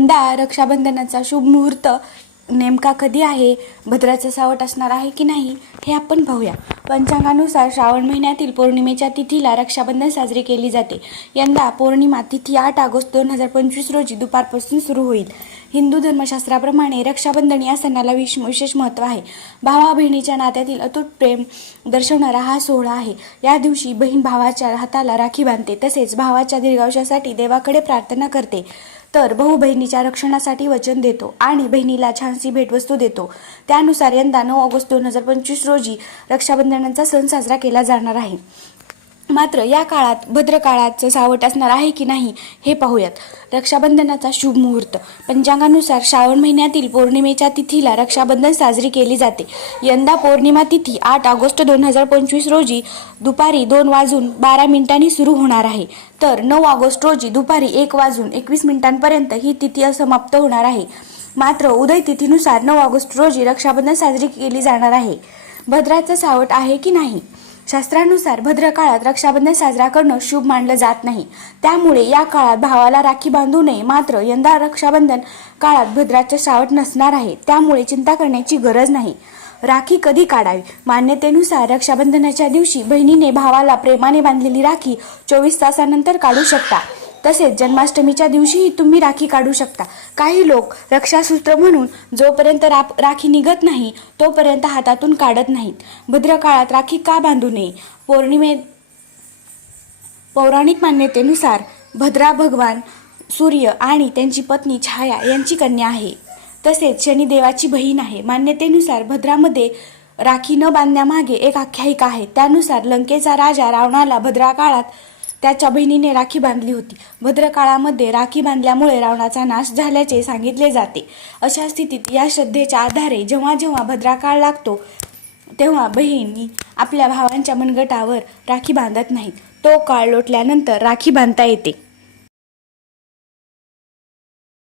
यंदा रक्षाबंधनाचा शुभ मुहूर्त नेमका कधी आहे? भद्राचं सावट असणार आहे की नाही? हे आपण पाहूया. पंचांगानुसार श्रावण महिन्यातील पौर्णिमेच्या तिथीला रक्षाबंधन साजरी केली जाते. यंदा पौर्णिमा तिथी आठ ऑगस्ट दोन हजार पंचवीस रोजी दुपारपासून सुरू होईल. हिंदू धर्मशास्त्राप्रमाणे रक्षाबंधन या सणाला विश विशेष महत्त्व आहे. भावा बहिणीच्या नात्यातील अतूट प्रेम दर्शवणारा हा सोहळा आहे. या दिवशी बहीण भावाच्या हाताला राखी बांधते तसेच भावाच्या दीर्घायुष्यासाठी देवाकडे प्रार्थना करते. तर भाऊ बहिणीच्या रक्षणासाठी वचन देतो आणि बहिणीला छानशी भेटवस्तू देतो. त्यानुसार यंदा नऊ ऑगस्ट दोन हजार पंचवीस रोजी रक्षाबंधनाचा सण साजरा केला जाणार आहे. मात्र या काळात भद्रकाळाचं सावट असणार आहे की नाही हे पाहूयात. रक्षाबंधनाचा शुभ मुहूर्त. पंचांगानुसार श्रावण महिन्यातील पौर्णिमेच्या तिथीला रक्षाबंधन साजरी केली जाते. यंदा पौर्णिमा तिथी आठ ऑगस्ट दोन हजार पंचवीस रोजी दुपारी दोन वाजून बारा मिनिटांनी सुरू होणार आहे. तर नऊ ऑगस्ट रोजी दुपारी एक वाजून एकवीस मिनिटांपर्यंत ही तिथी समाप्त होणार आहे. मात्र उदय तिथीनुसार नऊ ऑगस्ट रोजी रक्षाबंधन साजरी केली जाणार आहे. भद्राचं सावट आहे की नाही? शास्त्रानुसार भद्र काळात रक्षाबंधन साजरा करणं शुभ मानलं जात नाही. त्यामुळे या काळात भावाला राखी बांधू नये. मात्र यंदा रक्षाबंधन काळात भद्राचे सावट नसणार आहे. त्यामुळे चिंता करण्याची गरज नाही. राखी कधी काढावी? मान्यतेनुसार रक्षाबंधनाच्या दिवशी बहिणीने भावाला प्रेमाने बांधलेली राखी चोवीस तासानंतर काढू शकता. तसेच जन्माष्टमीच्या दिवशीही तुम्ही राखी काढू शकता. काही लोक रक्षासूत्र म्हणून जोपर्यंत राप राखी निघत नाही तोपर्यंत हातातून काढत नाहीत. भद्र काळात राखी का बांधू नये? पौर्णिमे पौराणिक मान्यतेनुसार भद्रा भगवान सूर्य आणि त्यांची पत्नी छाया यांची कन्या आहे. तसेच शनिदेवाची बहीण आहे. मान्यतेनुसार भद्रामध्ये राखी न बांधण्यामागे एक आख्यायिका आहे. त्यानुसार लंकेचा राजा रावणाला भद्रा काळात त्याच्या बहिणीने राखी बांधली होती. भद्रकाळामध्ये राखी बांधल्यामुळे रावणाचा नाश झाल्याचे सांगितले जाते. अशा स्थितीत या श्रद्धेच्या आधारे जेव्हा जेव्हा भद्राकाळ लागतो तेव्हा बहिणी आपल्या भावांच्या मनगटावर राखी बांधत नाहीत. तो काळ लोटल्यानंतर राखी बांधता येते.